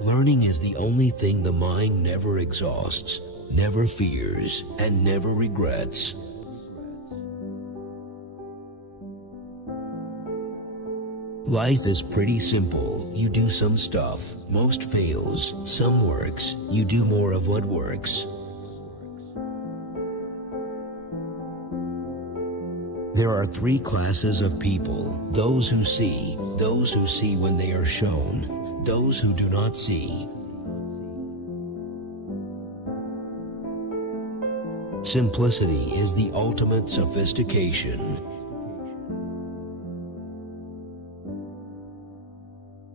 Learning is the only thing the mind never exhausts, never fears, and never regrets. Life is pretty simple. You do some stuff, most fails, some works, you do more of what works. There are three classes of people: those who see when they are shown, those who do not see. Simplicity is the ultimate sophistication.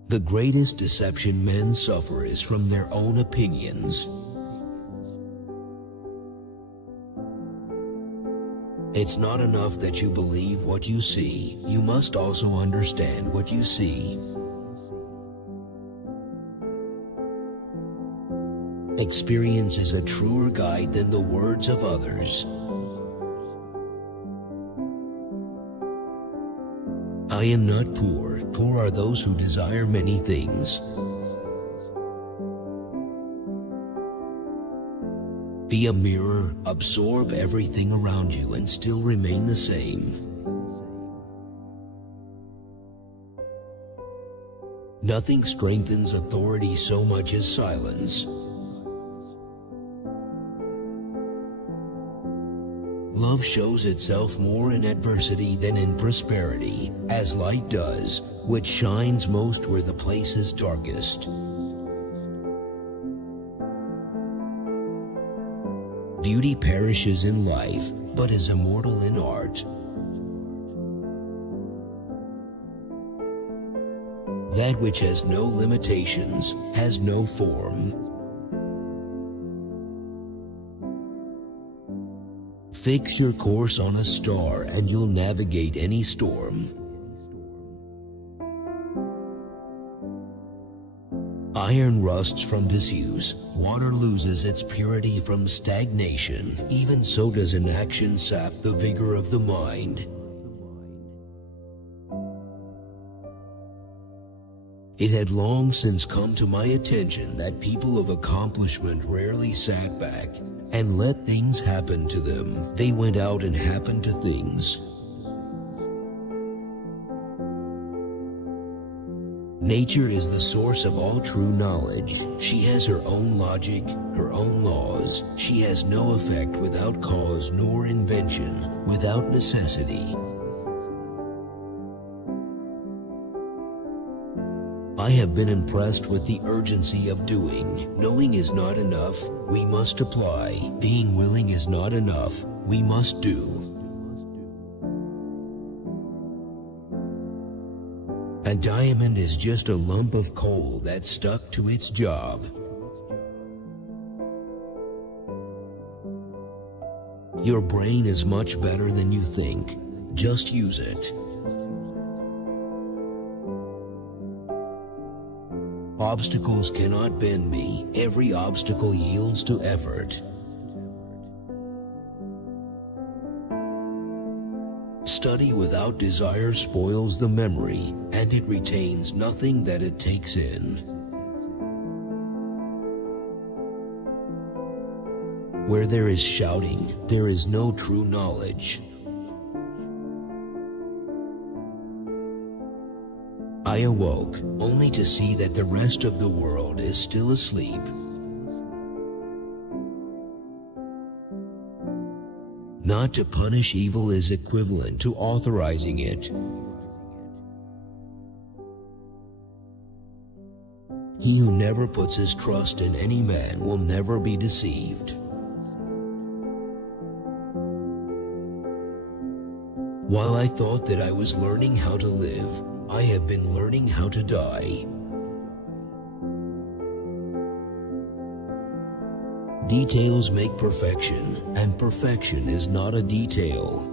The greatest deception men suffer is from their own opinions. It's not enough that you believe what you see, you must also understand what you see. Experience is a truer guide than the words of others. I am not poor. Poor are those who desire many things. Be a mirror, absorb everything around you and still remain the same. Nothing strengthens authority so much as silence. Love shows itself more in adversity than in prosperity, as light does, which shines most where the place is darkest. Beauty perishes in life, but is immortal in art. That which has no limitations has no form. Fix your course on a star and you'll navigate any storm. Iron rusts from disuse, water loses its purity from stagnation, even so does inaction sap the vigor of the mind. It had long since come to my attention that people of accomplishment rarely sat back and let things happen to them. They went out and happened to things. Nature is the source of all true knowledge. She has her own logic, her own laws. She has no effect without cause, nor invention without necessity. I have been impressed with the urgency of doing. Knowing is not enough, we must apply. Being willing is not enough, we must do. A diamond is just a lump of coal that's stuck to its job. Your brain is much better than you think. Just use it. Obstacles cannot bend me. Every obstacle yields to effort. Study without desire spoils the memory, and it retains nothing that it takes in. Where there is shouting, there is no true knowledge. I awoke, only to see that the rest of the world is still asleep. Not to punish evil is equivalent to authorizing it. He who never puts his trust in any man will never be deceived. While I thought that I was learning how to live, I have been learning how to die. Details make perfection, and perfection is not a detail.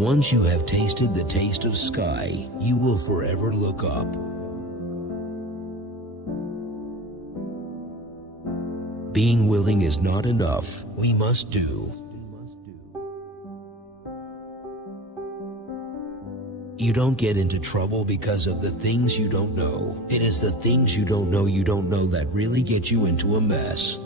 Once you have tasted the taste of sky, you will forever look up. Being willing is not enough, we must do. You don't get into trouble because of the things you don't know. It is the things you don't know that really get you into a mess.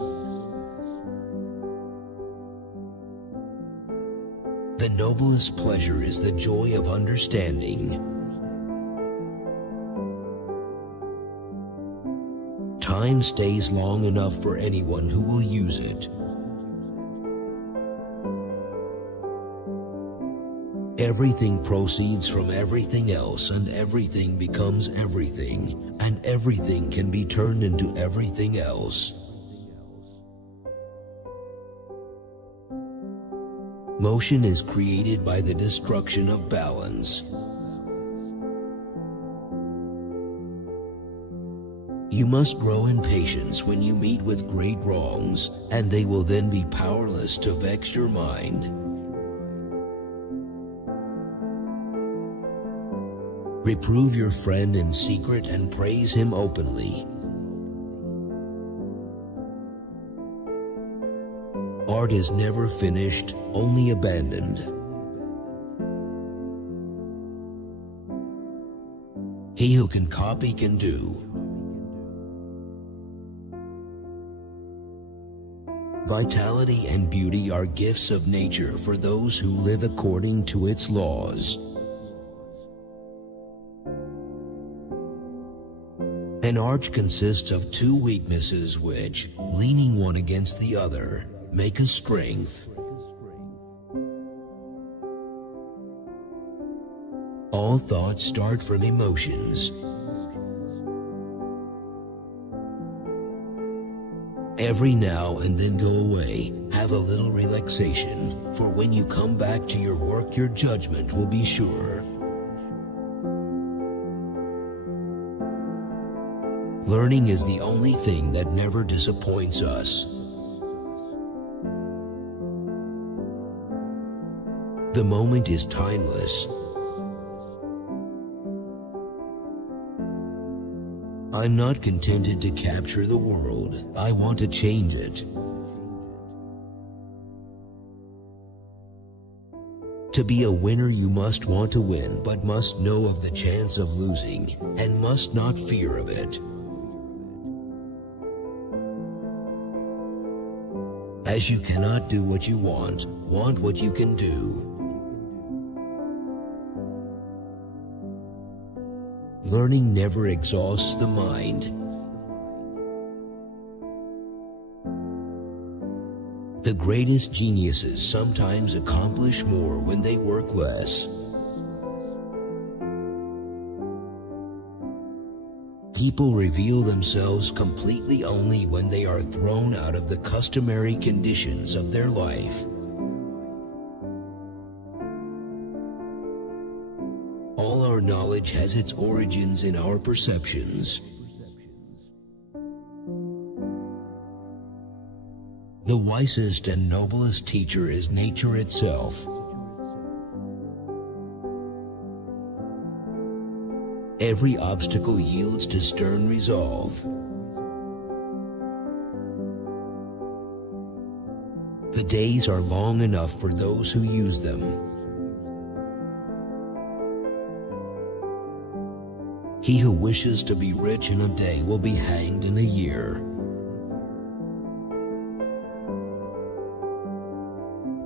The noblest pleasure is the joy of understanding. Time stays long enough for anyone who will use it. Everything proceeds from everything else, and everything becomes everything, and everything can be turned into everything else. Motion is created by the destruction of balance. You must grow in patience when you meet with great wrongs, and they will then be powerless to vex your mind. Reprove your friend in secret and praise him openly. Art is never finished, only abandoned. He who can copy can do. Vitality and beauty are gifts of nature for those who live according to its laws. An arch consists of two weaknesses which, leaning one against the other, make a strength. All thoughts start from emotions. Every now and then go away, have a little relaxation, for when you come back to your work, your judgment will be sure. Learning is the only thing that never disappoints us. The moment is timeless. I'm not contented to capture the world. I want to change it. To be a winner, you must want to win, but must know of the chance of losing, and must not fear of it. As you cannot do what you want what you can do. Learning never exhausts the mind. The greatest geniuses sometimes accomplish more when they work less. People reveal themselves completely only when they are thrown out of the customary conditions of their life. All our knowledge has its origins in our perceptions. The wisest and noblest teacher is nature itself. Every obstacle yields to stern resolve. The days are long enough for those who use them. He who wishes to be rich in a day will be hanged in a year.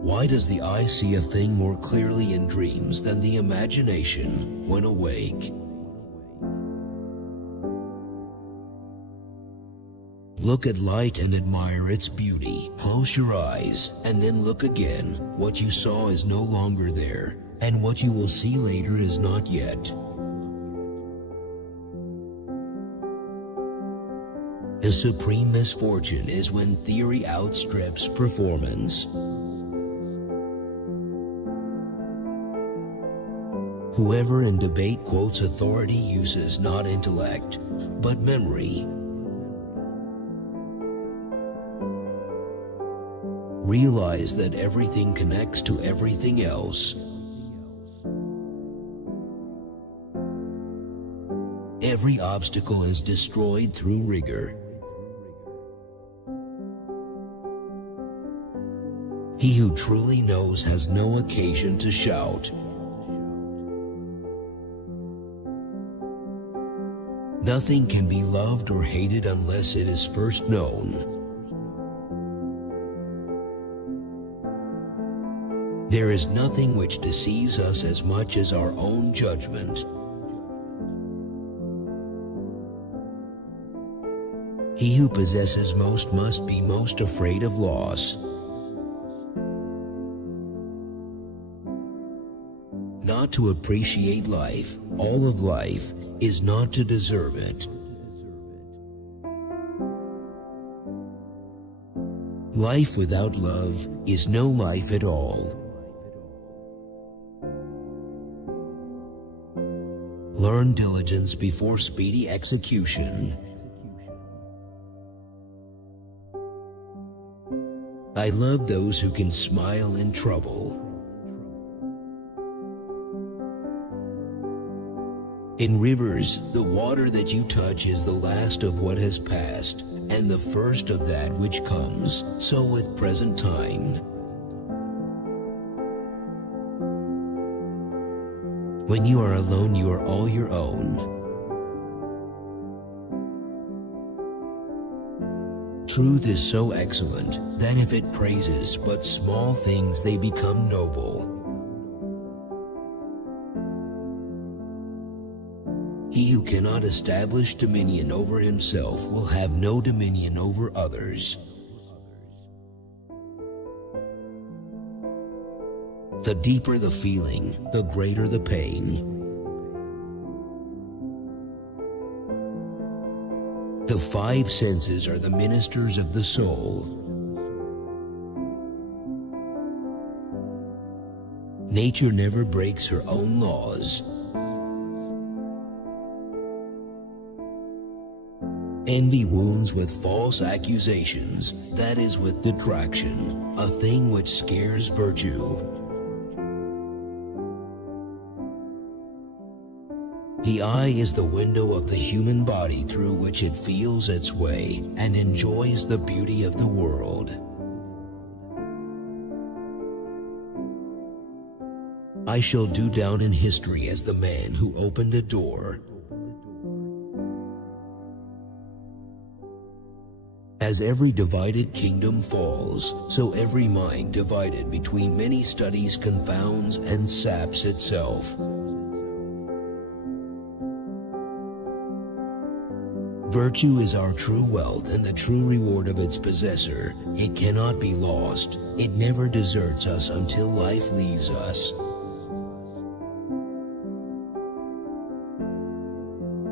Why does the eye see a thing more clearly in dreams than the imagination when awake? Look at light and admire its beauty. Close your eyes and then look again. What you saw is no longer there, and what you will see later is not yet. The supreme misfortune is when theory outstrips performance. Whoever in debate quotes authority uses not intellect, but memory. Realize that everything connects to everything else. Every obstacle is destroyed through rigor. He who truly knows has no occasion to shout. Nothing can be loved or hated unless it is first known. There is nothing which deceives us as much as our own judgment. He who possesses most must be most afraid of loss. Not to appreciate life, all of life, is not to deserve it. Life without love is no life at all. Learn diligence before speedy execution. I love those who can smile in trouble. In rivers, the water that you touch is the last of what has passed, and the first of that which comes, so with present time. When you are alone, you are all your own. Truth is so excellent that if it praises but small things, they become noble. He who cannot establish dominion over himself will have no dominion over others. The deeper the feeling, the greater the pain. The five senses are the ministers of the soul. Nature never breaks her own laws. Envy wounds with false accusations, that is with detraction, a thing which scares virtue. The eye is the window of the human body through which it feels its way and enjoys the beauty of the world. I shall do down in history as the man who opened a door. As every divided kingdom falls, so every mind divided between many studies confounds and saps itself. Virtue is our true wealth and the true reward of its possessor. It cannot be lost. It never deserts us until life leaves us.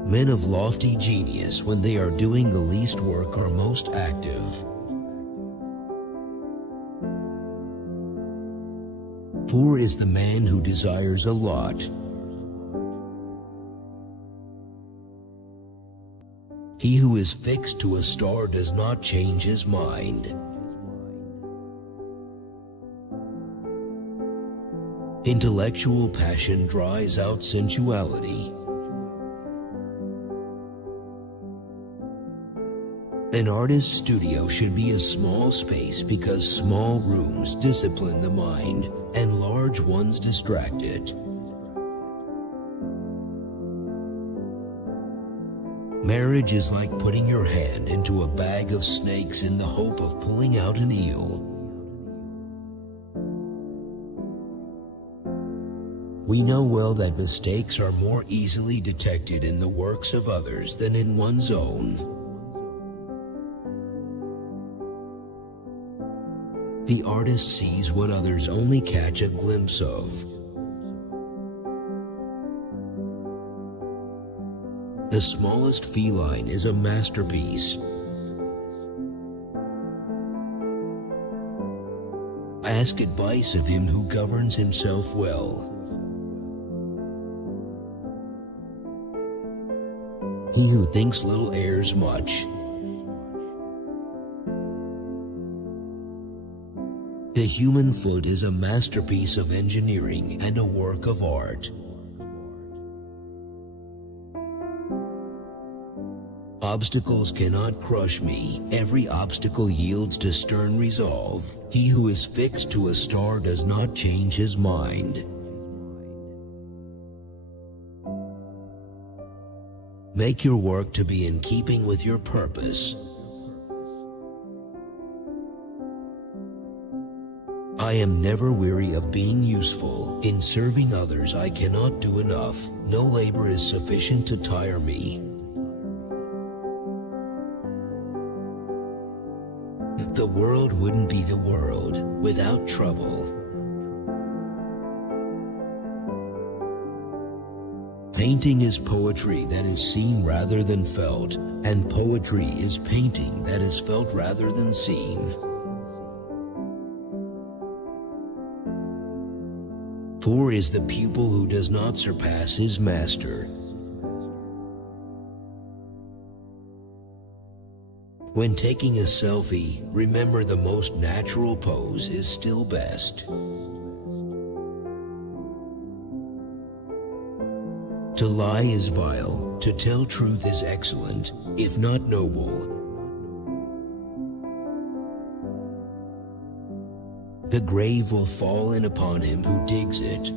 Men of lofty genius, when they are doing the least work, are most active. Poor is the man who desires a lot. He who is fixed to a star does not change his mind. Intellectual passion dries out sensuality. An artist's studio should be a small space because small rooms discipline the mind and large ones distract it. Marriage is like putting your hand into a bag of snakes in the hope of pulling out an eel. We know well that mistakes are more easily detected in the works of others than in one's own. The artist sees what others only catch a glimpse of. The smallest feline is a masterpiece. Ask advice of him who governs himself well. He who thinks little errs much. The human foot is a masterpiece of engineering and a work of art. Obstacles cannot crush me. Every obstacle yields to stern resolve. He who is fixed to a star does not change his mind. Make your work to be in keeping with your purpose. I am never weary of being useful. In serving others I cannot do enough. No labor is sufficient to tire me. The world wouldn't be the world without trouble. Painting is poetry that is seen rather than felt, and poetry is painting that is felt rather than seen. Poor is the pupil who does not surpass his master. When taking a selfie, remember the most natural pose is still best. To lie is vile, to tell truth is excellent, if not noble. The grave will fall in upon him who digs it.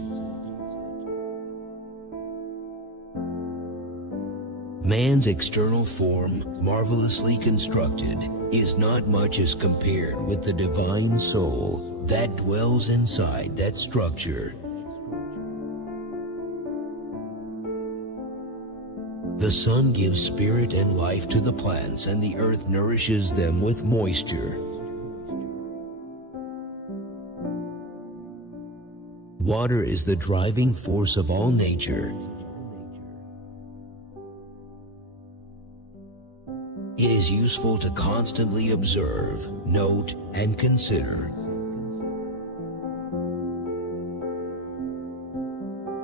Man's external form, marvelously constructed, is not much as compared with the divine soul that dwells inside that structure. The sun gives spirit and life to the plants, and the earth nourishes them with moisture. Water is the driving force of all nature. It is useful to constantly observe, note, and consider.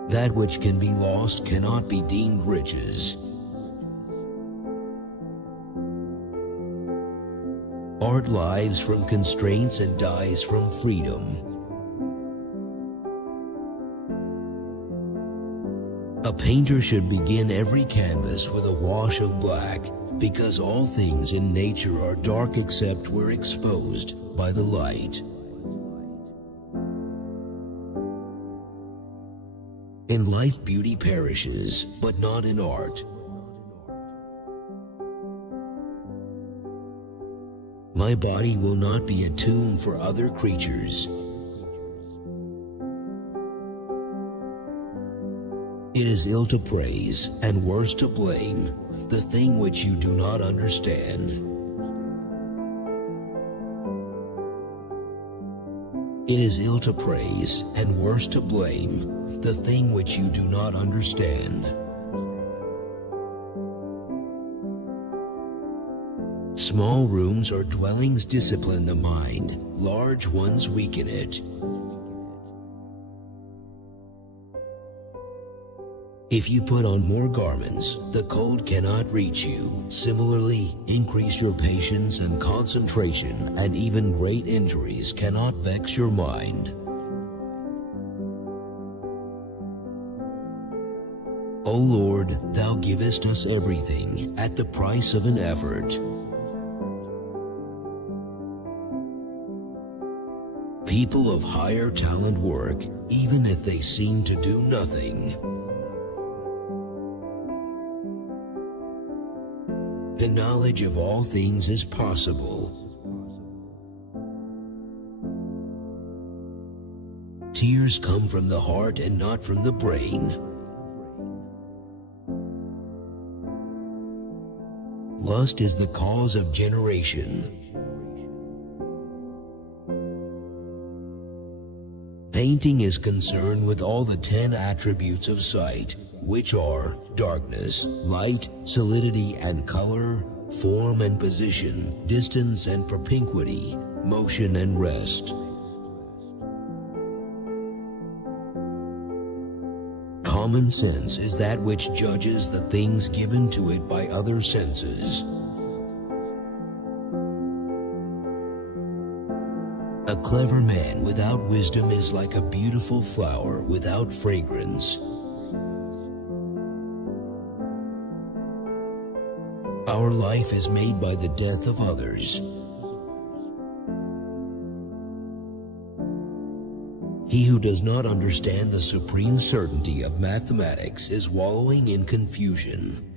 That which can be lost cannot be deemed riches. Art lives from constraints and dies from freedom. A painter should begin every canvas with a wash of black, because all things in nature are dark except where exposed by the light. In life beauty perishes, but not in art. My body will not be a tomb for other creatures. It is ill to praise, and worse to blame, the thing which you do not understand. It is ill to praise, and worse to blame, the thing which you do not understand. Small rooms or dwellings discipline the mind, large ones weaken it. If you put on more garments, the cold cannot reach you. Similarly, increase your patience and concentration, and even great injuries cannot vex your mind. O Lord, Thou givest us everything at the price of an effort. People of higher talent work, even if they seem to do nothing. The knowledge of all things is possible. Tears come from the heart and not from the brain. Lust is the cause of generation. Painting is concerned with all the 10 attributes of sight, which are darkness, light, solidity and color, form and position, distance and propinquity, motion and rest. Common sense is that which judges the things given to it by other senses. A clever man without wisdom is like a beautiful flower without fragrance. Our life is made by the death of others. He who does not understand the supreme certainty of mathematics is wallowing in confusion.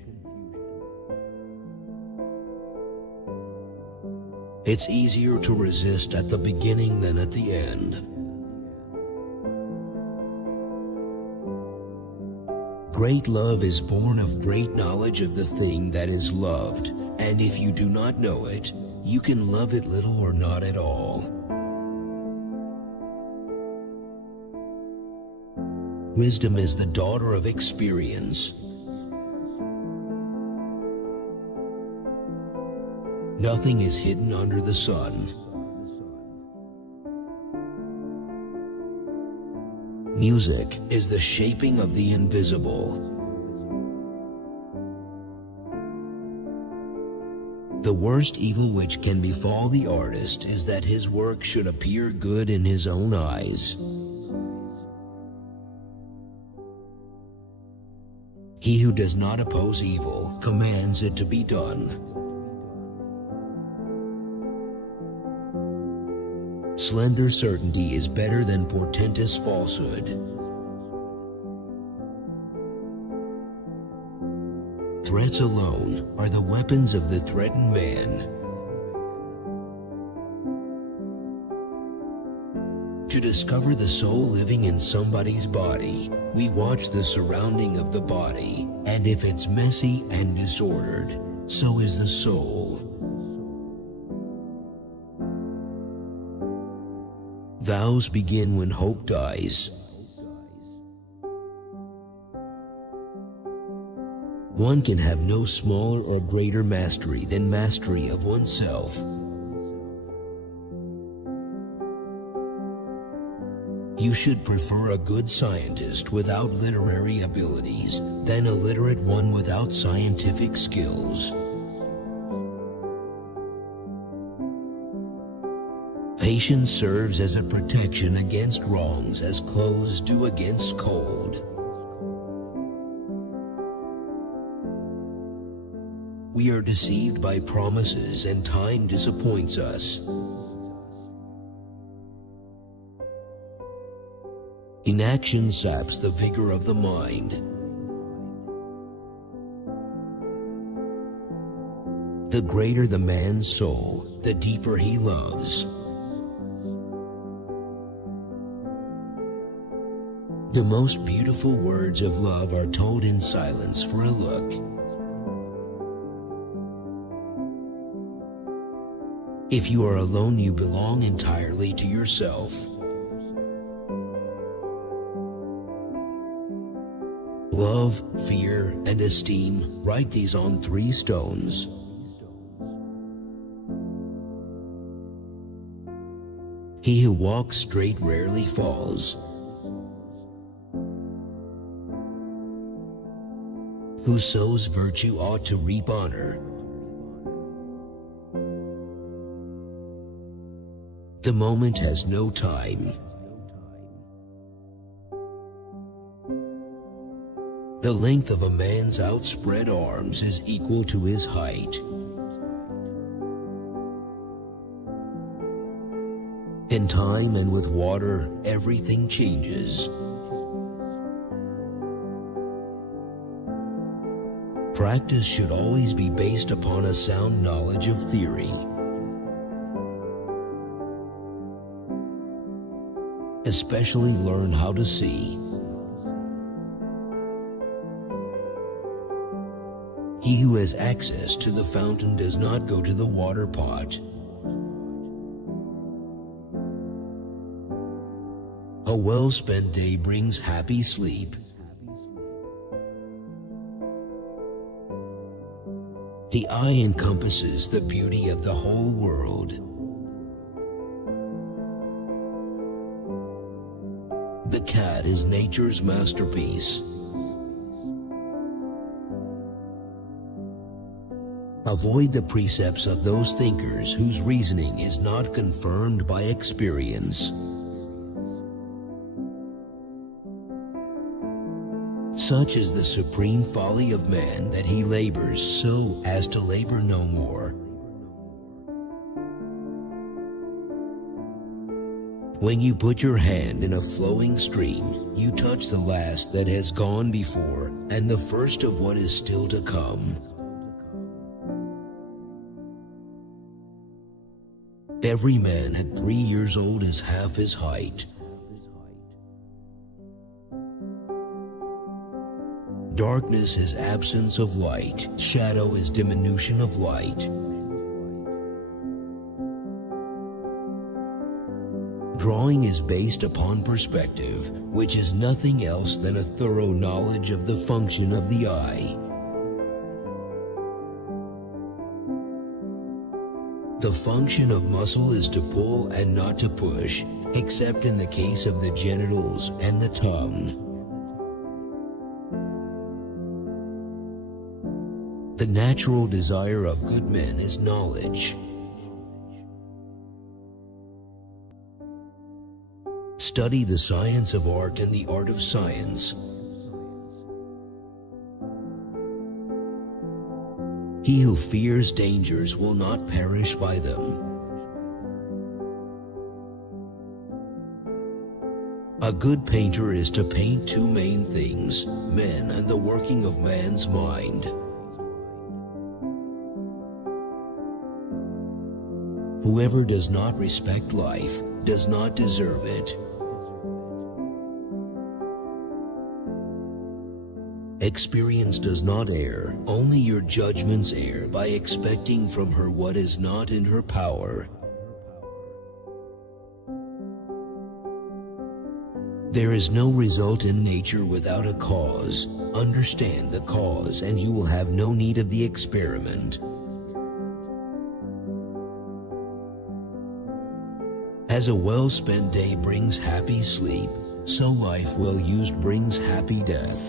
It's easier to resist at the beginning than at the end. Great love is born of great knowledge of the thing that is loved, and if you do not know it, you can love it little or not at all. Wisdom is the daughter of experience. Nothing is hidden under the sun. Music is the shaping of the invisible. The worst evil which can befall the artist is that his work should appear good in his own eyes. He who does not oppose evil commands it to be done. Slender certainty is better than portentous falsehood. Threats alone are the weapons of the threatened man. To discover the soul living in somebody's body, we watch the surrounding of the body, and if it's messy and disordered, so is the soul. Vows begin when hope dies. One can have no smaller or greater mastery than mastery of oneself. You should prefer a good scientist without literary abilities than a literate one without scientific skills. Patience serves as a protection against wrongs as clothes do against cold. We are deceived by promises and time disappoints us. Inaction saps the vigor of the mind. The greater the man's soul, the deeper he loves. The most beautiful words of love are told in silence for a look. If you are alone, you belong entirely to yourself. Love, fear, and esteem, write these on 3 stones. He who walks straight rarely falls. Who sows virtue ought to reap honor. The moment has no time. The length of a man's outspread arms is equal to his height. In time and with water, everything changes. Practice should always be based upon a sound knowledge of theory. Especially learn how to see. He who has access to the fountain does not go to the water pot. A well-spent day brings happy sleep. The eye encompasses the beauty of the whole world. The cat is nature's masterpiece. Avoid the precepts of those thinkers whose reasoning is not confirmed by experience. Such is the supreme folly of man that he labors so as to labor no more. When you put your hand in a flowing stream, you touch the last that has gone before and the first of what is still to come. Every man at 3 years old is half his height. Darkness is absence of light. Shadow is diminution of light. Drawing is based upon perspective, which is nothing else than a thorough knowledge of the function of the eye. The function of muscle is to pull and not to push, except in the case of the genitals and the tongue. The natural desire of good men is knowledge. Study the science of art and the art of science. He who fears dangers will not perish by them. A good painter is to paint two main things, men and the working of man's mind. Whoever does not respect life does not deserve it. Experience does not err, only your judgments err by expecting from her what is not in her power. There is no result in nature without a cause. Understand the cause and you will have no need of the experiment. As a well-spent day brings happy sleep, so life well used brings happy death.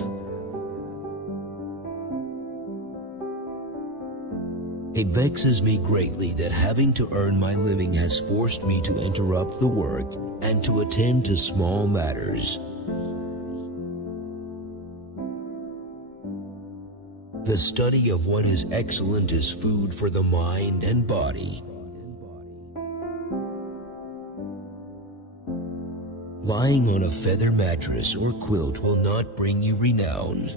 It vexes me greatly that having to earn my living has forced me to interrupt the work and to attend to small matters. The study of what is excellent is food for the mind and body. Lying on a feather mattress or quilt will not bring you renown.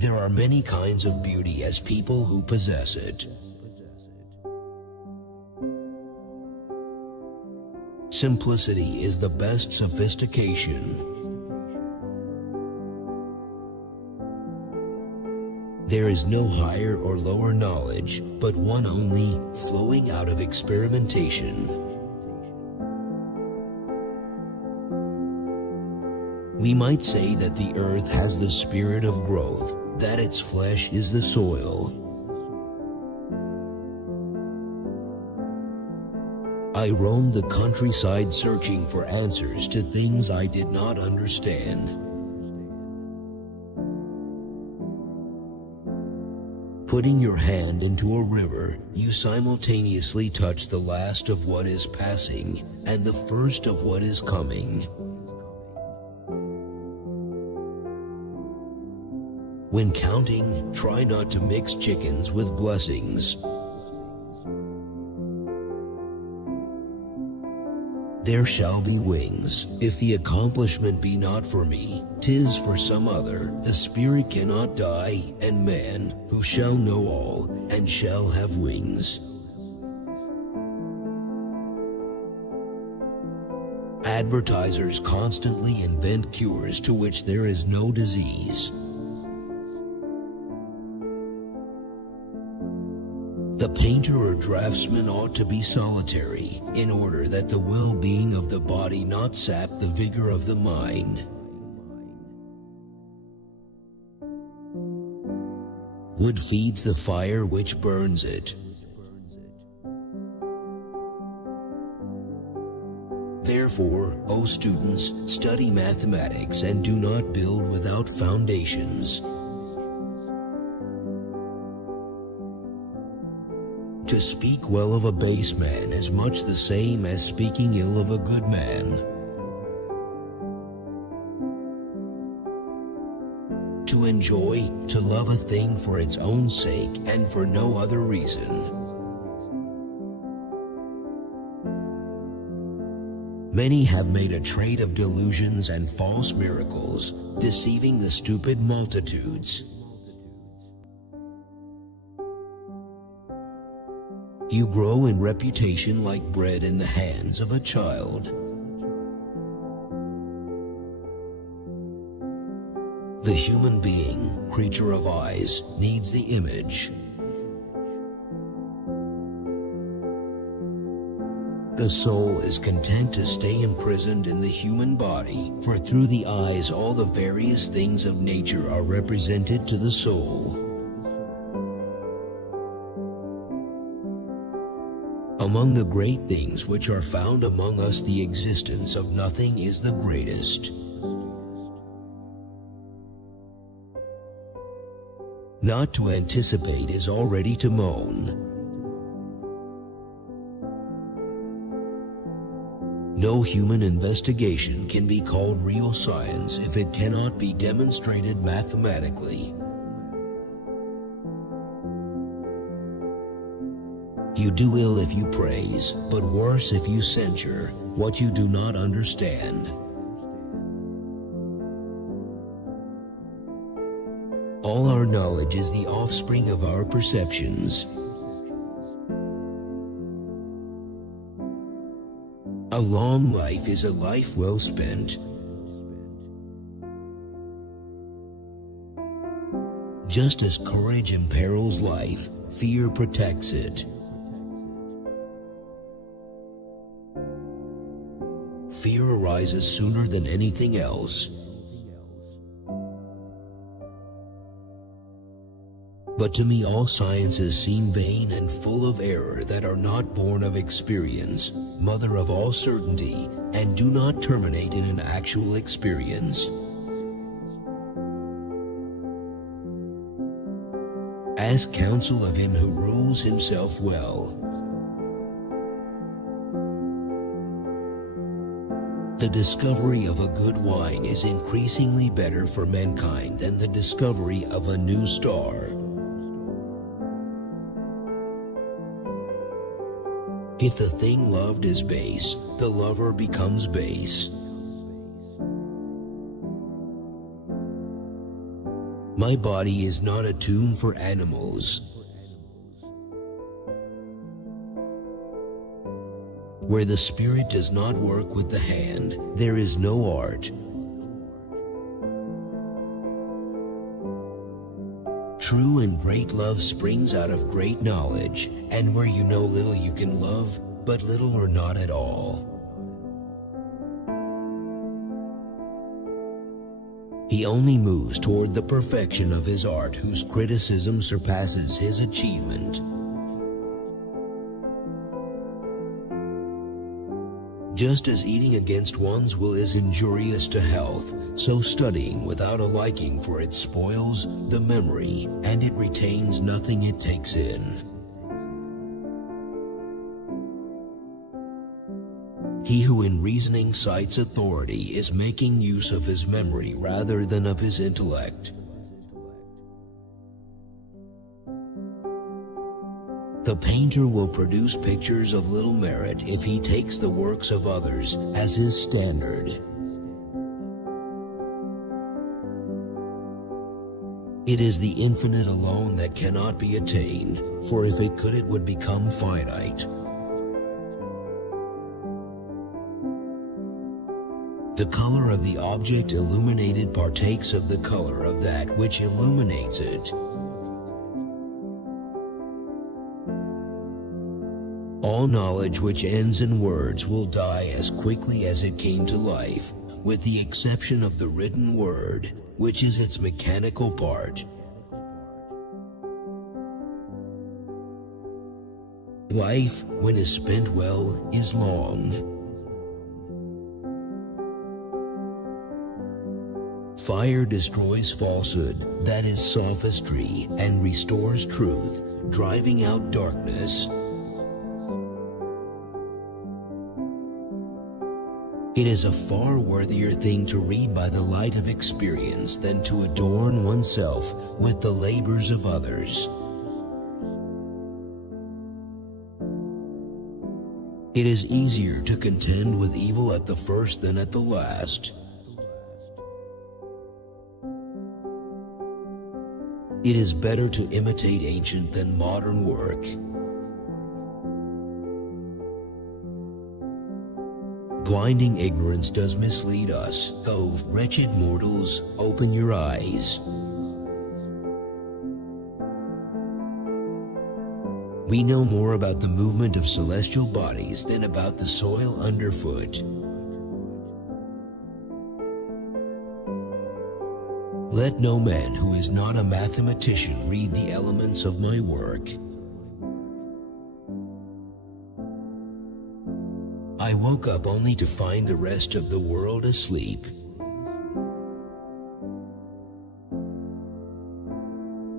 There are many kinds of beauty as people who possess it. Simplicity is the best sophistication. There is no higher or lower knowledge, but one only, flowing out of experimentation. We might say that the earth has the spirit of growth, that its flesh is the soil. I roamed the countryside searching for answers to things I did not understand. Putting your hand into a river, you simultaneously touch the last of what is passing and the first of what is coming. When counting, try not to mix chickens with blessings. There shall be wings. If the accomplishment be not for me, 'tis for some other. The spirit cannot die, and man, who shall know all, and shall have wings. Advertisers constantly invent cures to which there is no disease. The painter or draftsman ought to be solitary, in order that the well-being of the body not sap the vigor of the mind. Wood feeds the fire which burns it. Therefore, O students, study mathematics and do not build without foundations. To speak well of a base man is much the same as speaking ill of a good man. To enjoy, to love a thing for its own sake and for no other reason. Many have made a trade of delusions and false miracles, deceiving the stupid multitudes. You grow in reputation like bread in the hands of a child. The human being, creature of eyes, needs the image. The soul is content to stay imprisoned in the human body, for through the eyes all the various things of nature are represented to the soul. Among the great things which are found among us, the existence of nothing is the greatest. Not to anticipate is already to moan. No human investigation can be called real science if it cannot be demonstrated mathematically. You do ill if you praise, but worse if you censure what you do not understand. All our knowledge is the offspring of our perceptions. A long life is a life well spent. Just as courage imperils life, fear protects it. Fear arises sooner than anything else. But to me all sciences seem vain and full of error that are not born of experience, mother of all certainty, and do not terminate in an actual experience. Ask counsel of him who rules himself well. The discovery of a good wine is increasingly better for mankind than the discovery of a new star. If the thing loved is base, the lover becomes base. My body is not a tomb for animals. Where the spirit does not work with the hand, there is no art. True and great love springs out of great knowledge, and where you know little you can love, but little or not at all. He only moves toward the perfection of his art whose criticism surpasses his achievement. Just as eating against one's will is injurious to health, so studying without a liking for it spoils the memory, and it retains nothing it takes in. He who in reasoning cites authority is making use of his memory rather than of his intellect. The painter will produce pictures of little merit if he takes the works of others as his standard. It is the infinite alone that cannot be attained, for if it could, it would become finite. The color of the object illuminated partakes of the color of that which illuminates it. All knowledge which ends in words will die as quickly as it came to life, with the exception of the written word, which is its mechanical part. Life, when is spent well, is long. Fire destroys falsehood, that is sophistry, and restores truth, driving out darkness. It is a far worthier thing to read by the light of experience than to adorn oneself with the labors of others. It is easier to contend with evil at the first than at the last. It is better to imitate ancient than modern work. blinding ignorance does mislead us. O wretched mortals, open your eyes. We know more about the movement of celestial bodies than about the soil underfoot. Let no man who is not a mathematician read the elements of my work. I woke up only to find the rest of the world asleep.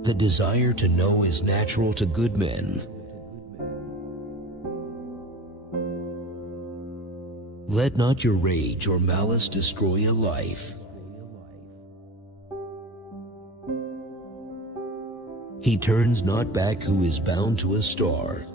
The desire to know is natural to good men. Let not your rage or malice destroy a life. He turns not back who is bound to a star.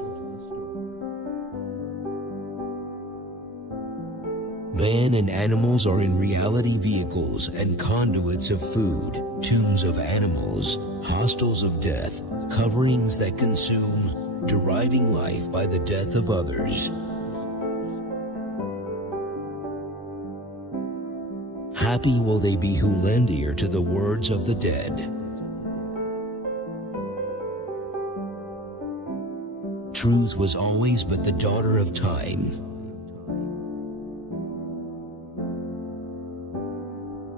Man and animals are in reality vehicles and conduits of food, tombs of animals, hostels of death, coverings that consume, deriving life by the death of others. Happy will they be who lend ear to the words of the dead. Truth was always but the daughter of time.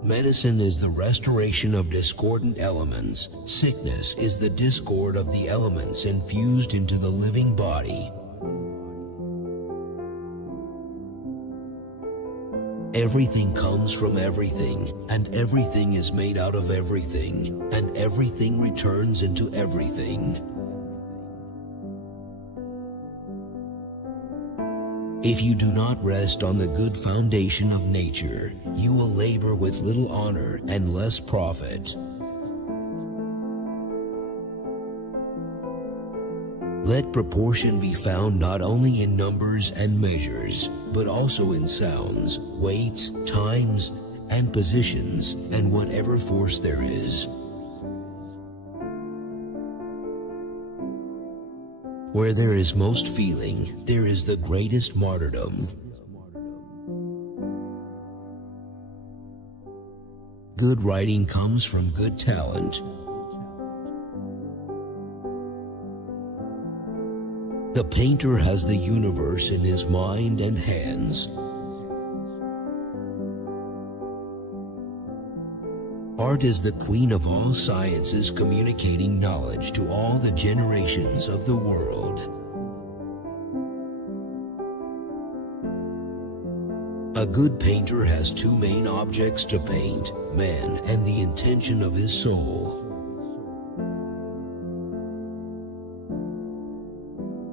Medicine is the restoration of discordant elements. Sickness is the discord of the elements infused into the living body. Everything comes from everything, and everything is made out of everything, and everything returns into everything. If you do not rest on the good foundation of nature, you will labor with little honor and less profit. Let proportion be found not only in numbers and measures, but also in sounds, weights, times, and positions, and whatever force there is. Where there is most feeling, there is the greatest martyrdom. Good writing comes from good talent. The painter has the universe in his mind and hands. Art is the queen of all sciences, communicating knowledge to all the generations of the world. A good painter has two main objects to paint, man and the intention of his soul.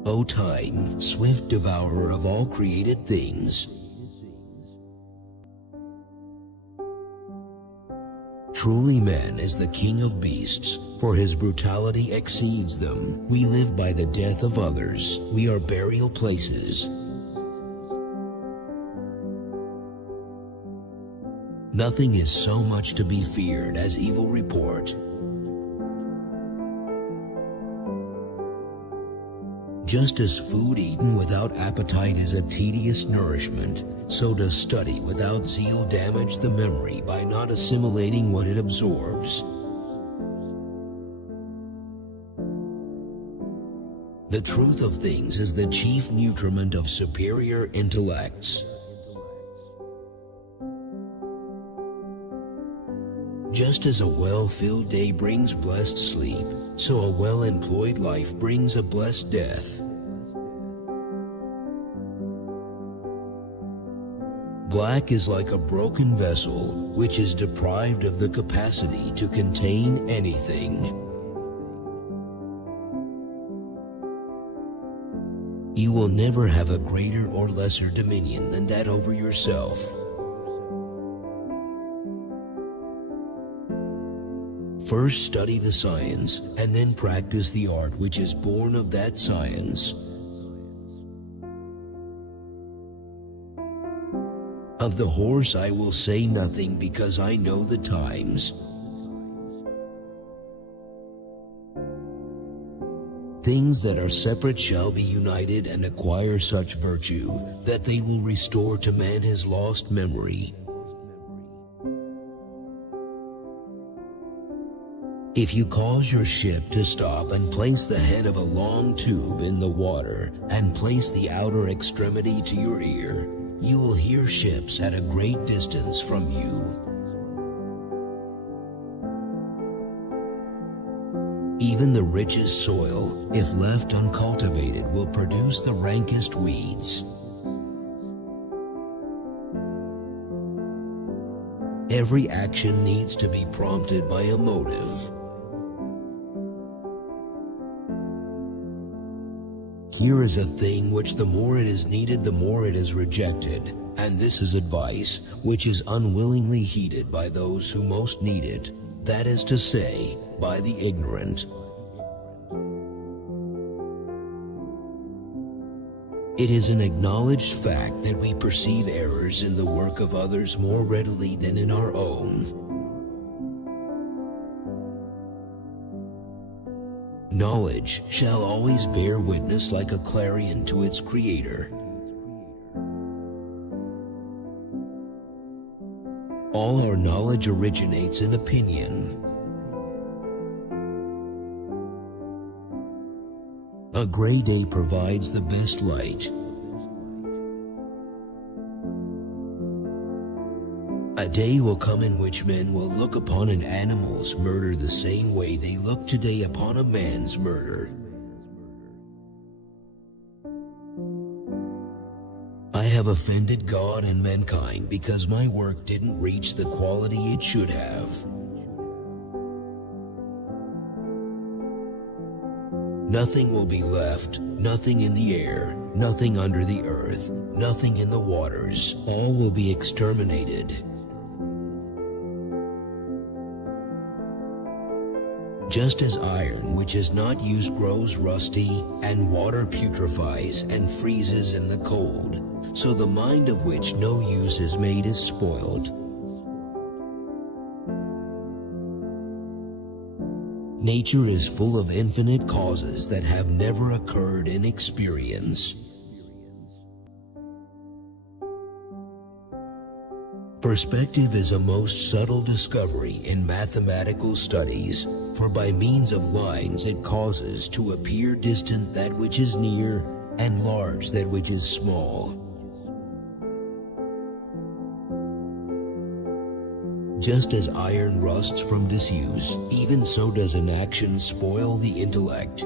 O time, swift devourer of all created things. Truly man is the king of beasts, for his brutality exceeds them. We live by the death of others. We are burial places. Nothing is so much to be feared as evil report. Just as food eaten without appetite is a tedious nourishment, so does study without zeal damage the memory by not assimilating what it absorbs. The truth of things is the chief nutriment of superior intellects. Just as a well-filled day brings blessed sleep, so a well-employed life brings a blessed death. Black is like a broken vessel, which is deprived of the capacity to contain anything. You will never have a greater or lesser dominion than that over yourself. First study the science, and then practice the art which is born of that science. Of the horse I will say nothing, because I know the times. Things that are separate shall be united and acquire such virtue that they will restore to man his lost memory. If you cause your ship to stop and place the head of a long tube in the water and place the outer extremity to your ear, you will hear ships at a great distance from you. Even the richest soil, if left uncultivated, will produce the rankest weeds. Every action needs to be prompted by a motive. Here is a thing which the more it is needed, the more it is rejected, and this is advice which is unwillingly heeded by those who most need it, that is to say, by the ignorant. It is an acknowledged fact that we perceive errors in the work of others more readily than in our own. Knowledge shall always bear witness like a clarion to its creator. All our knowledge originates in opinion. A gray day provides the best light. A day will come in which men will look upon an animal's murder the same way they look today upon a man's murder. I have offended God and mankind because my work didn't reach the quality it should have. Nothing will be left, nothing in the air, nothing under the earth, nothing in the waters. All will be exterminated. Just as iron which is not used grows rusty, and water putrefies and freezes in the cold, so the mind of which no use is made is spoiled. Nature is full of infinite causes that have never occurred in experience. Perspective is a most subtle discovery in mathematical studies, for by means of lines it causes to appear distant that which is near, and large that which is small. Just as iron rusts from disuse, even so does an action spoil the intellect.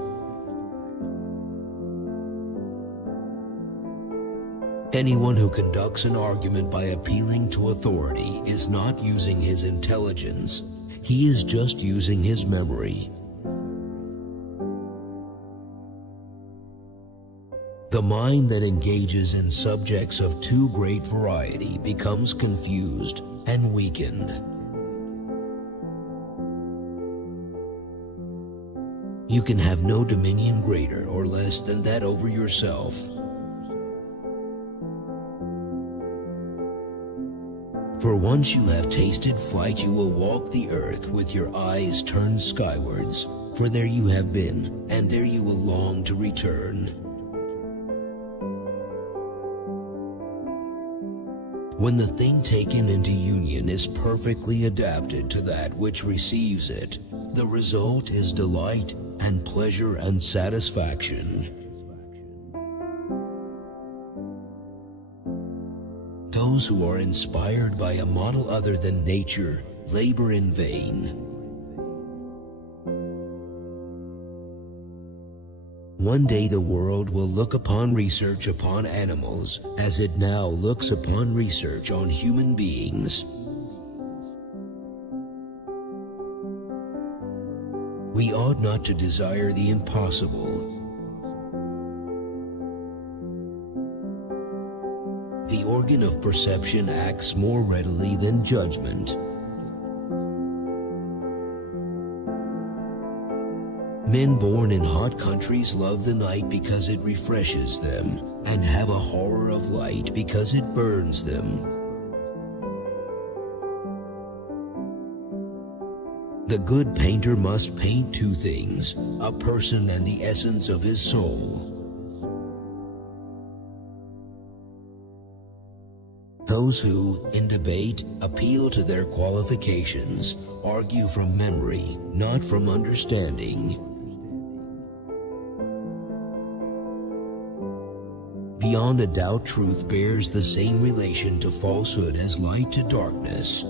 Anyone who conducts an argument by appealing to authority is not using his intelligence. He is just using his memory. The mind that engages in subjects of too great variety becomes confused and weakened. You can have no dominion greater or less than that over yourself. For once you have tasted flight, you will walk the earth with your eyes turned skywards, for there you have been, and there you will long to return. When the thing taken into union is perfectly adapted to that which receives it, the result is delight and pleasure and satisfaction. Those who are inspired by a model other than nature labor in vain. One day the world will look upon research upon animals as it now looks upon research on human beings. We ought not to desire the impossible. The organ of perception acts more readily than judgment. Men born in hot countries love the night because it refreshes them, and have a horror of light because it burns them. The good painter must paint two things, a person and the essence of his soul. Those who, in debate, appeal to their qualifications, argue from memory, not from understanding. Beyond a doubt, truth bears the same relation to falsehood as light to darkness.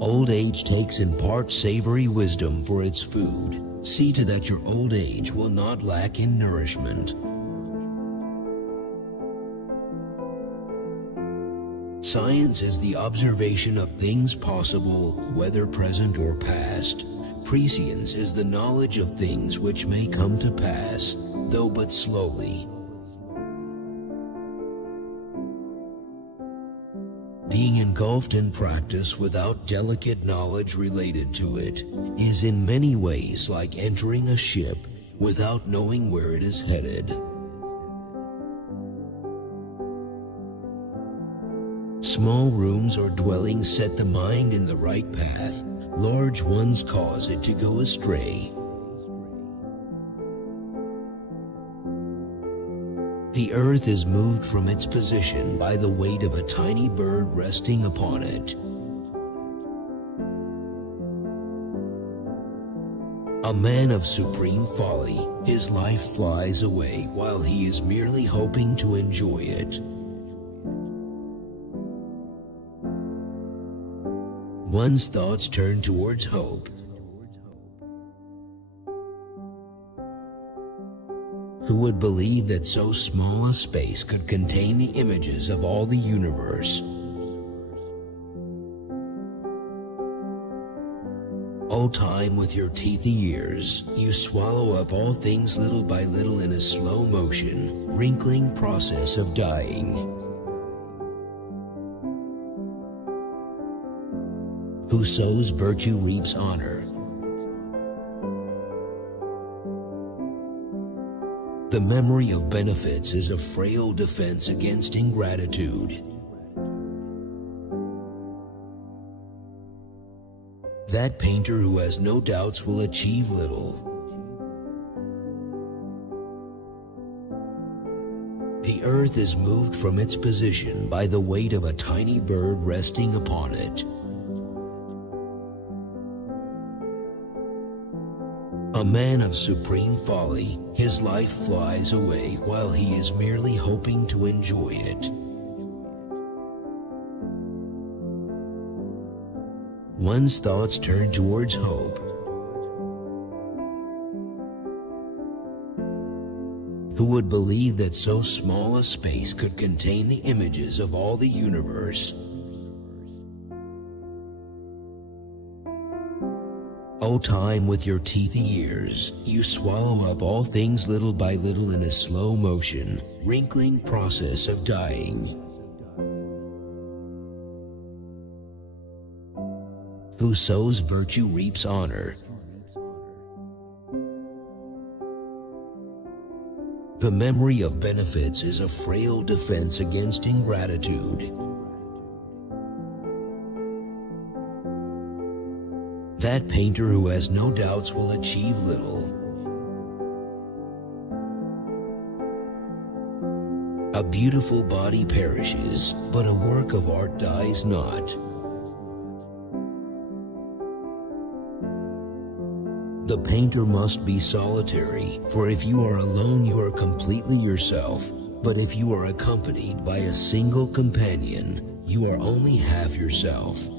Old age takes in part savory wisdom for its food. See to that your old age will not lack in nourishment. Science is the observation of things possible, whether present or past. Prescience is the knowledge of things which may come to pass, though but slowly. Being engulfed in practice without delicate knowledge related to it is in many ways like entering a ship without knowing where it is headed. Small rooms or dwellings set the mind in the right path. Large ones cause it to go astray. The earth is moved from its position by the weight of a tiny bird resting upon it. A man of supreme folly, his life flies away while he is merely hoping to enjoy it. One's thoughts turn towards hope. Who would believe that so small a space could contain the images of all the universe? O time, with your teethy ears, you swallow up all things little by little in a slow motion, wrinkling process of dying. Who sows virtue reaps honor. The memory of benefits is a frail defense against ingratitude. That painter who has no doubts will achieve little. The earth is moved from its position by the weight of a tiny bird resting upon it. A man of supreme folly, his life flies away while he is merely hoping to enjoy it. One's thoughts turn towards hope. Who would believe that so small a space could contain the images of all the universe? O time, with your teethy ears, you swallow up all things little by little in a slow motion, wrinkling process of dying. Who sows virtue reaps honor. The memory of benefits is a frail defense against ingratitude. That painter who has no doubts will achieve little. A beautiful body perishes, but a work of art dies not. The painter must be solitary, for if you are alone you are completely yourself, but if you are accompanied by a single companion, you are only half yourself.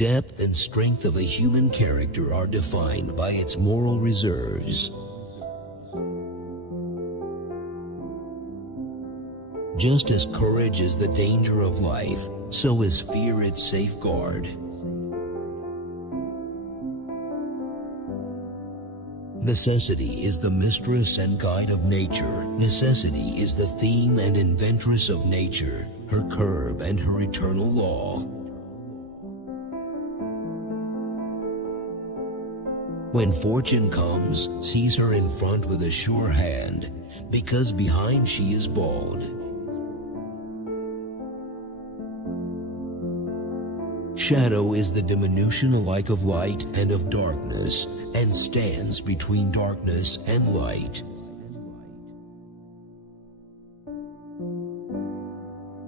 Depth and strength of a human character are defined by its moral reserves. Just as courage is the danger of life, so is fear its safeguard. Necessity is the mistress and guide of nature. Necessity is the theme and inventress of nature, her curb and her eternal law. When fortune comes, seize her in front with a sure hand. because behind she is bald. Shadow is the diminution alike of light and of darkness, and stands between darkness and light.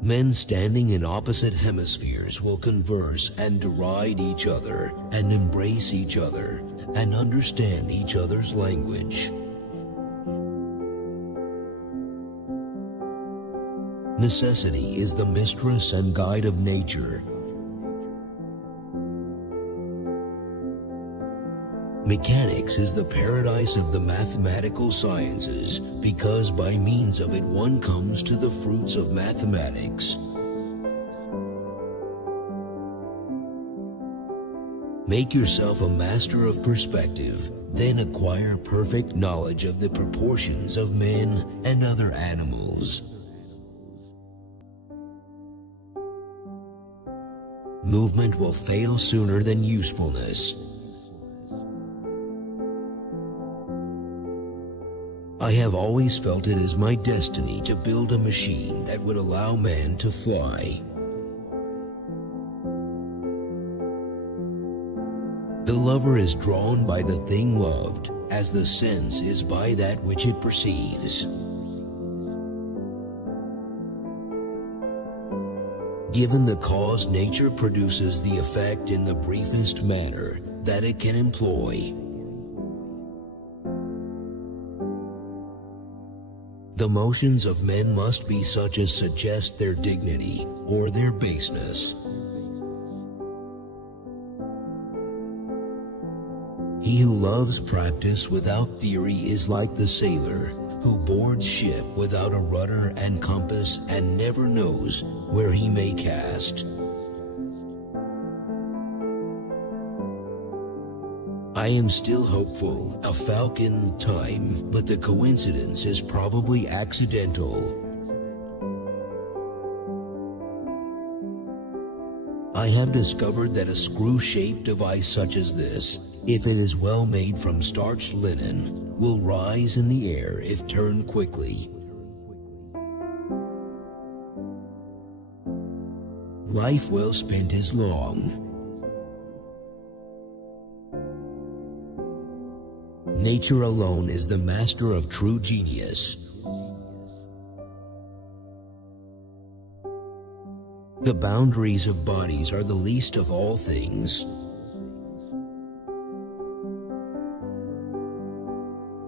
Men standing in opposite hemispheres will converse and deride each other, and embrace each other, and understand each other's language. Necessity is the mistress and guide of nature. Mechanics is the paradise of the mathematical sciences, because by means of it one comes to the fruits of mathematics. Make yourself a master of perspective, then acquire perfect knowledge of the proportions of men and other animals. Movement will fail sooner than usefulness. I have always felt it as my destiny to build a machine that would allow man to fly. The lover is drawn by the thing loved, as the sense is by that which it perceives. Given the cause, nature produces the effect in the briefest manner that it can employ. The motions of men must be such as suggest their dignity or their baseness. He who loves practice without theory is like the sailor who boards ship without a rudder and compass and never knows where he may cast. I am still hopeful, a falcon time, but the coincidence is probably accidental. I have discovered that a screw-shaped device such as this, if it is well made from starched linen, will rise in the air if turned quickly. Life well spent is long. Nature alone is the master of true genius. The boundaries of bodies are the least of all things.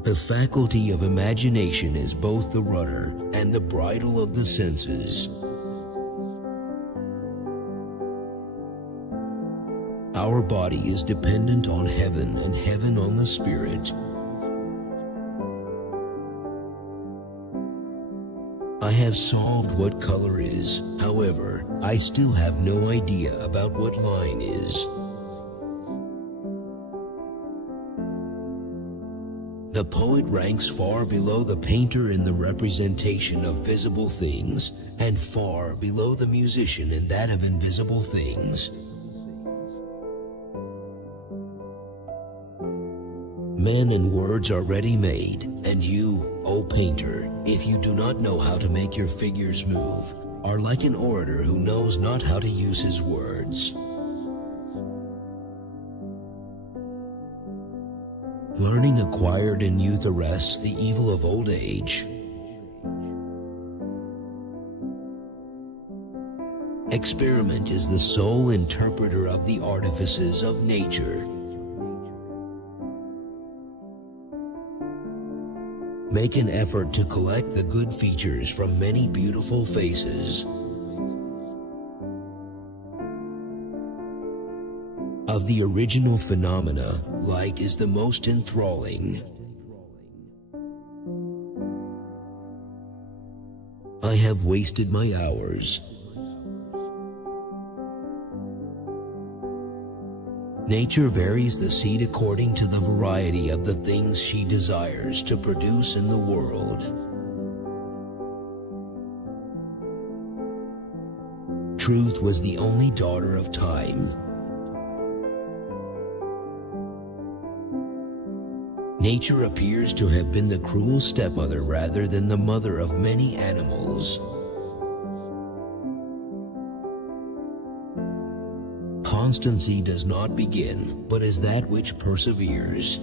The faculty of imagination is both the rudder and the bridle of the senses. Our body is dependent on heaven and heaven on the spirit. I have solved what color is. However, I still have no idea about what line is. The poet ranks far below the painter in the representation of visible things, and far below the musician in that of invisible things. Men and words are ready-made, and you, O painter, if you do not know how to make your figures move, are like an orator who knows not how to use his words. Learning acquired in youth arrests the evil of old age. Experiment is the sole interpreter of the artifices of nature. Make an effort to collect the good features from many beautiful faces. Of the original phenomena, light is the most enthralling. I have wasted my hours. Nature varies the seed according to the variety of the things she desires to produce in the world. Truth was the only daughter of time. Nature appears to have been the cruel stepmother rather than the mother of many animals. Constancy does not begin, but is that which perseveres.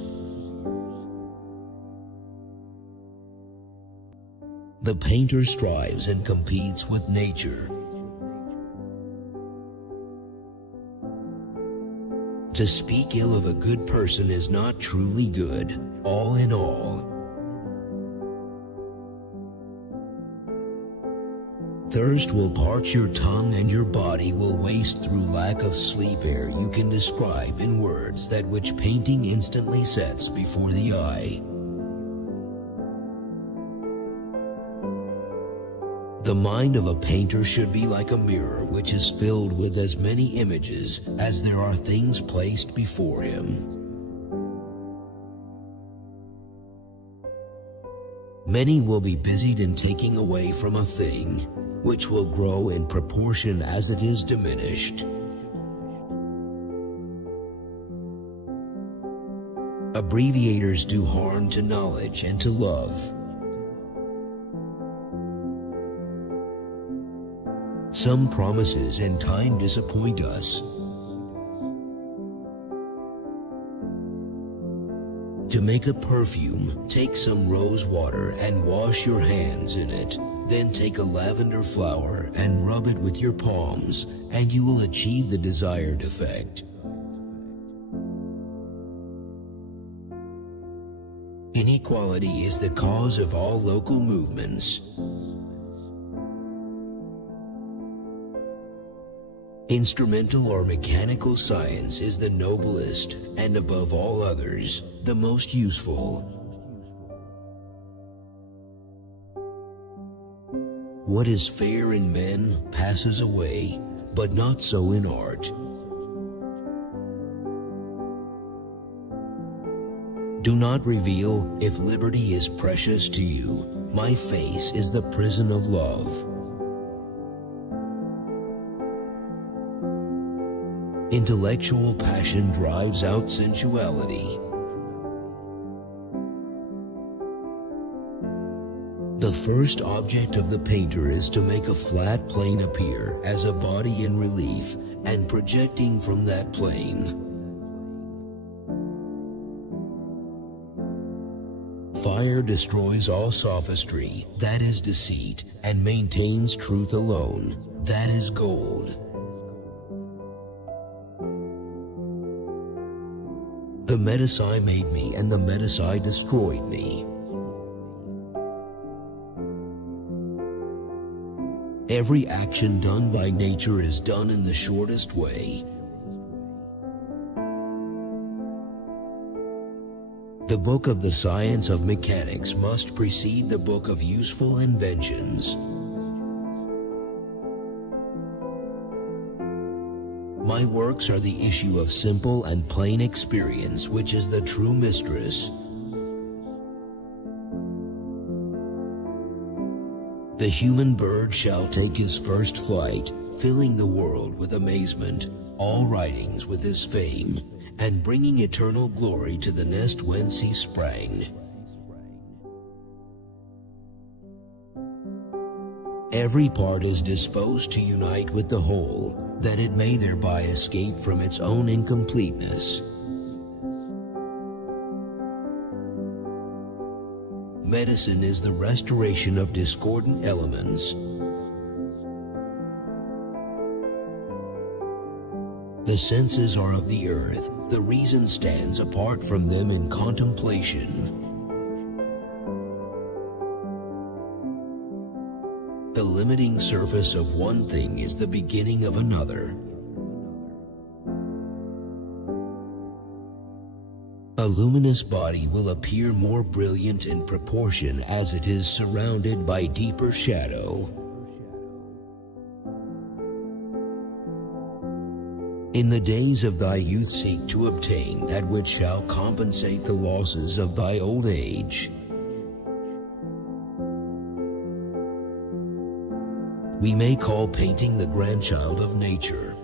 The painter strives and competes with nature. To speak ill of a good person is not truly good, all in all. Thirst will parch your tongue and your body will waste through lack of sleep ere you can describe in words that which painting instantly sets before the eye. The mind of a painter should be like a mirror which is filled with as many images as there are things placed before him. Many will be busied in taking away from a thing, which will grow in proportion as it is diminished. Abbreviators do harm to knowledge and to love. Some promises and time disappoint us. To make a perfume, take some rose water and wash your hands in it. Then take a lavender flower and rub it with your palms, and you will achieve the desired effect. Inequality is the cause of all local movements. Instrumental or mechanical science is the noblest, and above all others, the most useful. What is fair in men passes away, but not so in art. Do not reveal if liberty is precious to you. My face is the prison of love. Intellectual passion drives out sensuality. The first object of the painter is to make a flat plane appear as a body in relief and projecting from that plane. Fire destroys all sophistry, that is deceit, and maintains truth alone, that is gold. The Medici made me, and the Medici destroyed me. Every action done by nature is done in the shortest way. The book of the science of mechanics must precede the book of useful inventions. My works are the issue of simple and plain experience, which is the true mistress. The human bird shall take his first flight, filling the world with amazement, all writings with his fame, and bringing eternal glory to the nest whence he sprang. Every part is disposed to unite with the whole, that it may thereby escape from its own incompleteness. Medicine is the restoration of discordant elements. The senses are of the earth, the reason stands apart from them in contemplation. The limiting surface of one thing is the beginning of another. A luminous body will appear more brilliant in proportion as it is surrounded by deeper shadow. In the days of thy youth seek to obtain that which shall compensate the losses of thy old age. We may call painting the grandchild of nature.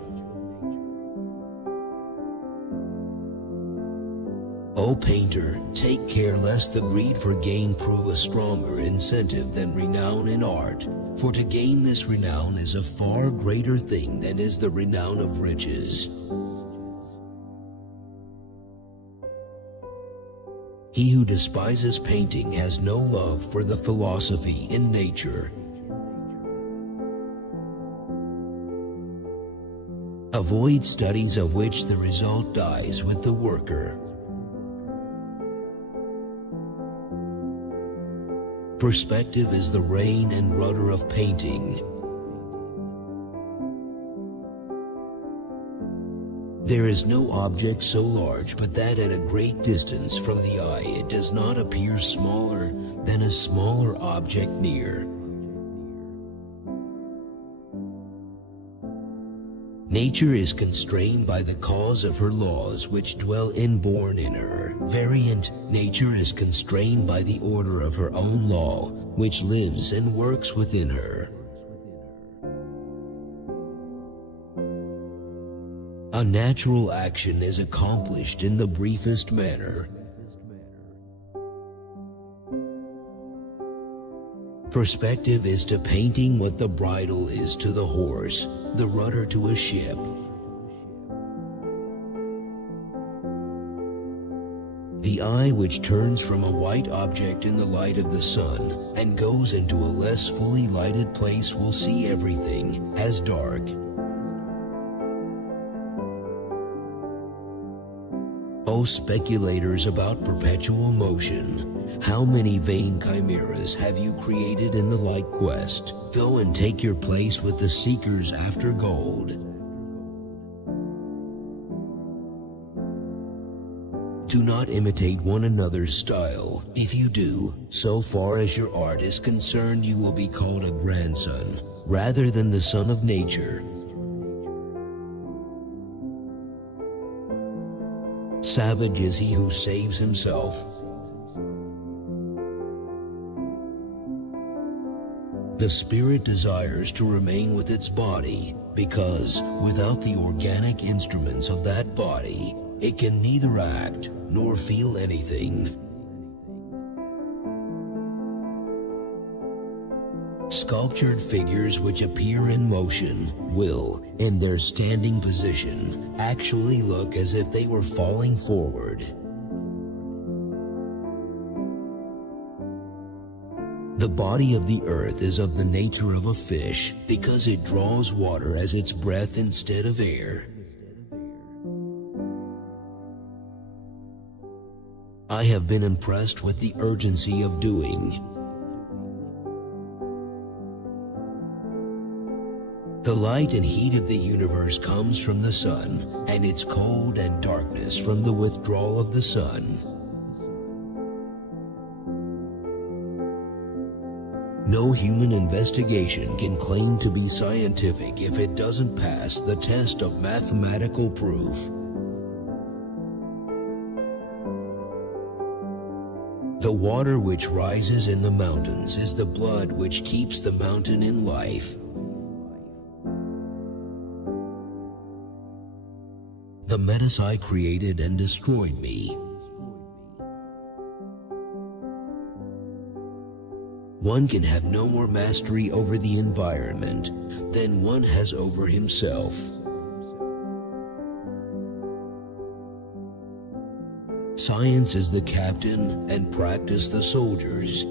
O O painter, take care lest the greed for gain prove a stronger incentive than renown in art. For to gain this renown is a far greater thing than is the renown of riches. He who despises painting has no love for the philosophy in nature. Avoid studies of which the result dies with the worker. Perspective is the rein and rudder of painting. There is no object so large but that at a great distance from the eye it does not appear smaller than a smaller object near. Nature is constrained by the cause of her laws which dwell inborn in her. Variant, nature is constrained by the order of her own law, which lives and works within her. A natural action is accomplished in the briefest manner. Perspective is to painting what the bridle is to the horse, the rudder to a ship. The eye which turns from a white object in the light of the sun and goes into a less fully lighted place will see everything as dark. O speculators about perpetual motion, how many vain chimeras have you created in the like quest? Go and take your place with the seekers after gold. Do not imitate one another's style. If you do, so far as your art is concerned, you will be called a grandson, rather than the son of nature. Savage is he who saves himself. The spirit desires to remain with its body, because without the organic instruments of that body, it can neither act nor feel anything. Sculptured figures which appear in motion will, in their standing position, actually look as if they were falling forward. The body of the earth is of the nature of a fish, because it draws water as its breath instead of air. I have been impressed with the urgency of doing. The light and heat of the universe comes from the sun, and its cold and darkness from the withdrawal of the sun. No human investigation can claim to be scientific if it doesn't pass the test of mathematical proof. The water which rises in the mountains is the blood which keeps the mountain in life. The menace I created and destroyed me. One can have no more mastery over the environment than one has over himself. Science is the captain and practice the soldiers.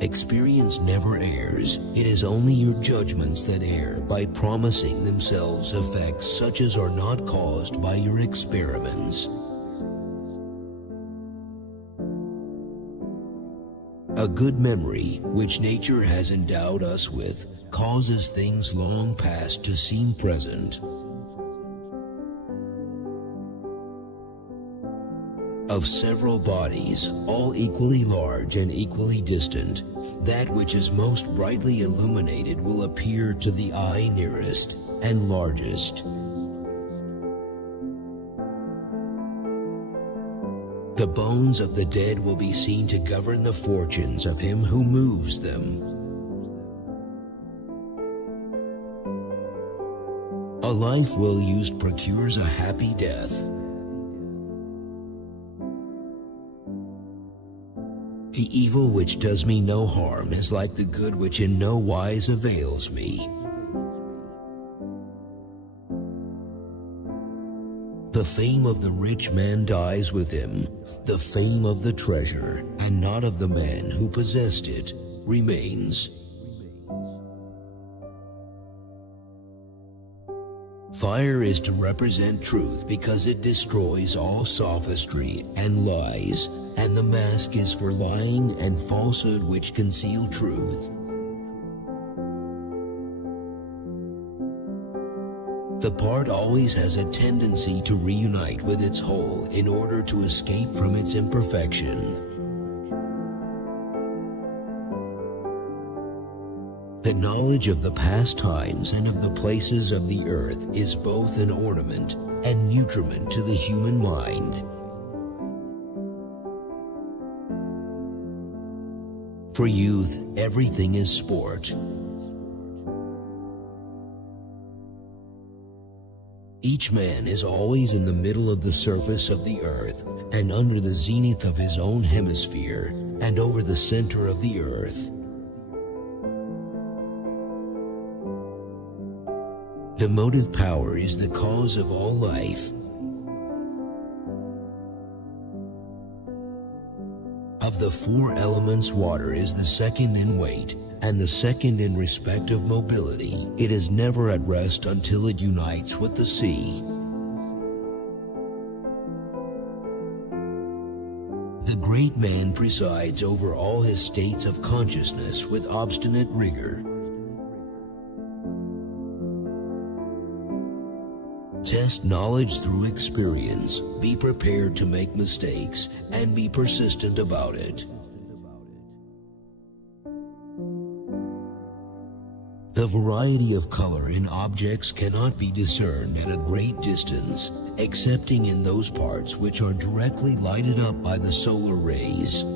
Experience never errs. It is only your judgments that err by promising themselves effects such as are not caused by your experiments. A good memory, which nature has endowed us with, causes things long past to seem present. Of several bodies, all equally large and equally distant, that which is most brightly illuminated will appear to the eye nearest and largest. The bones of the dead will be seen to govern the fortunes of him who moves them. A life well used procures a happy death. The evil which does me no harm is like the good which in no wise avails me. The fame of the rich man dies with him. The fame of the treasure, and not of the man who possessed it, remains. Fire is to represent truth because it destroys all sophistry and lies, and the mask is for lying and falsehood which conceal truth. The part always has a tendency to reunite with its whole in order to escape from its imperfection. The knowledge of the past times and of the places of the earth is both an ornament and nutriment to the human mind. For youth, everything is sport. Each man is always in the middle of the surface of the earth and under the zenith of his own hemisphere and over the center of the earth. The motive power is the cause of all life. Of the four elements, water is the second in weight and the second in respect of mobility. It is never at rest until it unites with the sea. The great man presides over all his states of consciousness with obstinate rigor. Test knowledge through experience, be prepared to make mistakes, and be persistent about it. The variety of color in objects cannot be discerned at a great distance, excepting in those parts which are directly lighted up by the solar rays.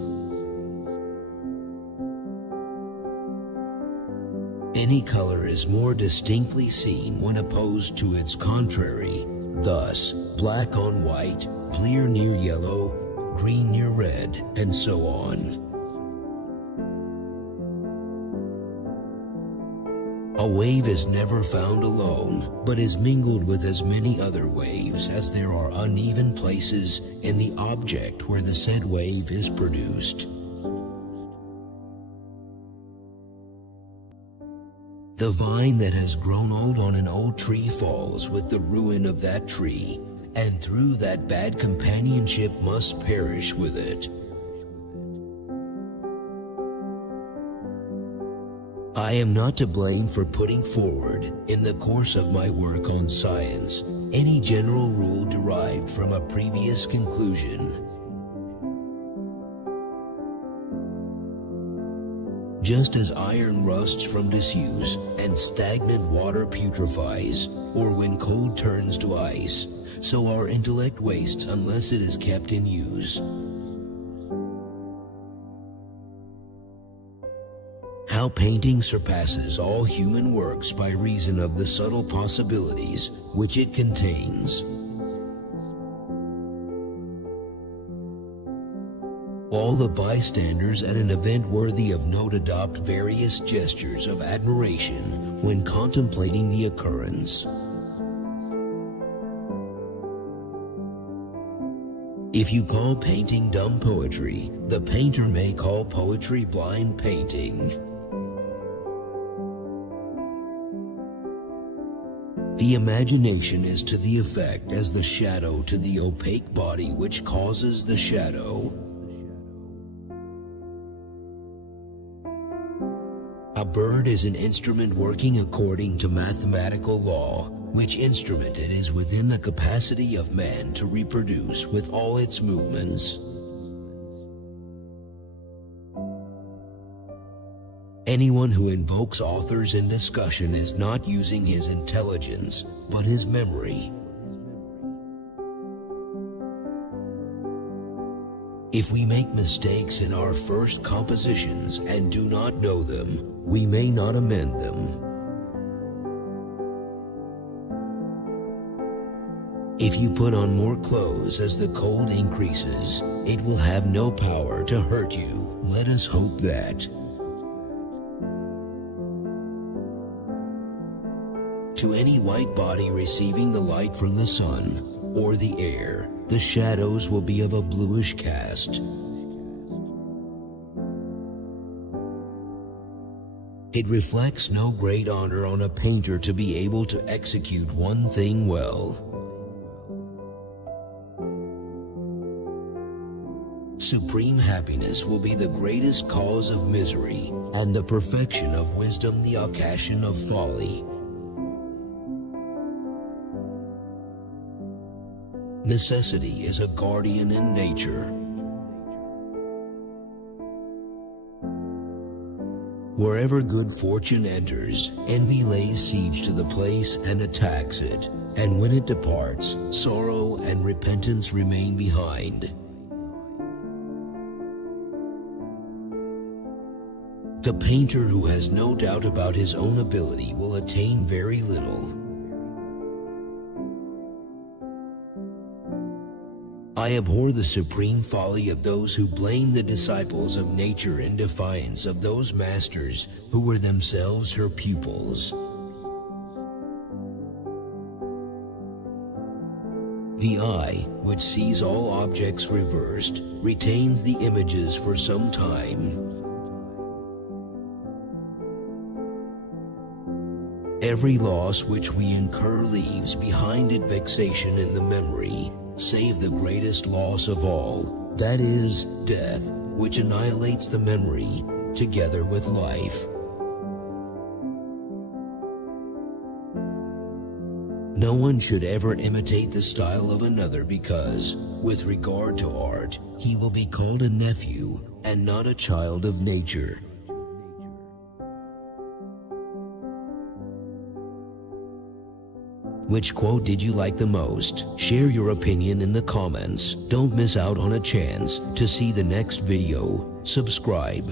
Any color is more distinctly seen when opposed to its contrary. Thus, black on white, clear near yellow, green near red, and so on. A wave is never found alone, but is mingled with as many other waves as there are uneven places in the object where the said wave is produced. The vine that has grown old on an old tree falls with the ruin of that tree, and through that bad companionship must perish with it. I am not to blame for putting forward, in the course of my work on science, any general rule derived from a previous conclusion. Just as iron rusts from disuse, and stagnant water putrefies, or when cold turns to ice, so our intellect wastes unless it is kept in use. How painting surpasses all human works by reason of the subtle possibilities which it contains. All the bystanders at an event worthy of note adopt various gestures of admiration when contemplating the occurrence. If you call painting dumb poetry, the painter may call poetry blind painting. The imagination is to the effect as the shadow to the opaque body which causes the shadow. A bird is an instrument working according to mathematical law, which instrument it is within the capacity of man to reproduce with all its movements. Anyone who invokes authors in discussion is not using his intelligence, but his memory. If we make mistakes in our first compositions and do not know them, we may not amend them. If you put on more clothes as the cold increases, it will have no power to hurt you. Let us hope that. To any white body receiving the light from the sun or the air, the shadows will be of a bluish cast. It reflects no great honor on a painter to be able to execute one thing well. Supreme happiness will be the greatest cause of misery, and the perfection of wisdom the occasion of folly. Necessity is a guardian in nature. Wherever good fortune enters, envy lays siege to the place and attacks it, and when it departs, sorrow and repentance remain behind. The painter who has no doubt about his own ability will attain very little. I abhor the supreme folly of those who blame the disciples of nature in defiance of those masters who were themselves her pupils. The eye, which sees all objects reversed, retains the images for some time. Every loss which we incur leaves behind it vexation in the memory, save the greatest loss of all, that is, death, which annihilates the memory, together with life. No one should ever imitate the style of another because, with regard to art, he will be called a nephew and not a child of nature. Which quote did you like the most? Share your opinion in the comments. Don't miss out on a chance to see the next video. Subscribe.